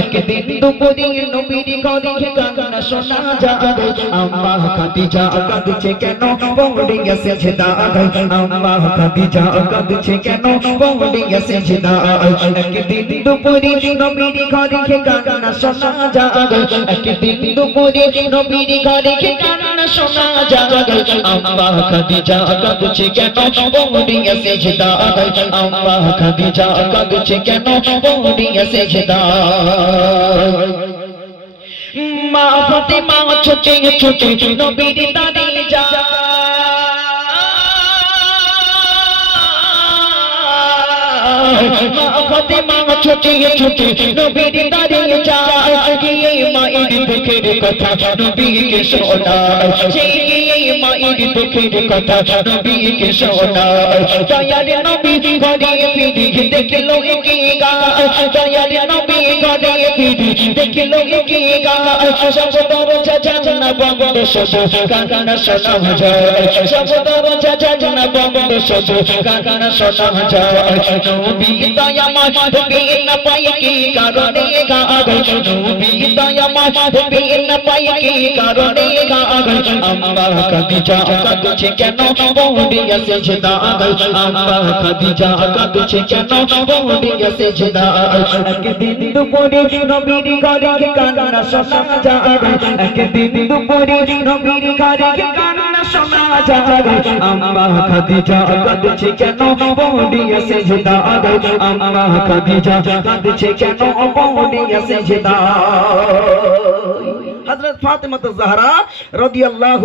একদিন দুপুরে নবীর ঘরে কান্না শোনা যায়। আম্মা খাদিজা কাঁদছে কেন? পড়ে গেছে ছেদায় আম্মা খাদিজা কাঁদছে কেন? পড়ে গেছে ছেদায় একদিন দুপুরে নবীর ঘরে কান্না শোনা যায়। একদিন দুপুরে নবীর ঘরে কান্না শোনা যায় আম্মা খাদিজা কাঁদছে কেন? গেছে ছেদায় আম্মা খাদিজা কাঁদছে কেন? পড়ে গেছে মা ফাতেমা মা ফাতেমা ছোটে দুঃখের কথা নবীকে শোনায় সেই মায়ের দুঃখের কথা নবীকে শোনায় দয়ার নবী ঘরে ফিরি দেখল একে গা দয়ার নবী ঘরে ফিরি দেখল একে গা সব দরজা জানা বন্ধ সব কাকানা শোনা যায় সব দরজা জানা বন্ধ নবী দয়াময় হবে না পাই কি কারণে গা আম্মা খাদিজা কাঁদছে কেন বৌদি গেছে ছেদা আম্মা খাদিজা কাঁদছে কেন বৌদি গেছে ছেদা একদিন দুপুরে নবীর ঘরে কান্না শোনা যায় একদিন দুপুরে নবীর ঘরে কান্না আম্মা খাদিজা কাঁদছে কেন গেছে ছেদা আম্মা খাদিজা কাঁদছে কেন বৌদি গেছে ছেদা হযরত ফাতেমা জাহরা রাদিয়াল্লাহু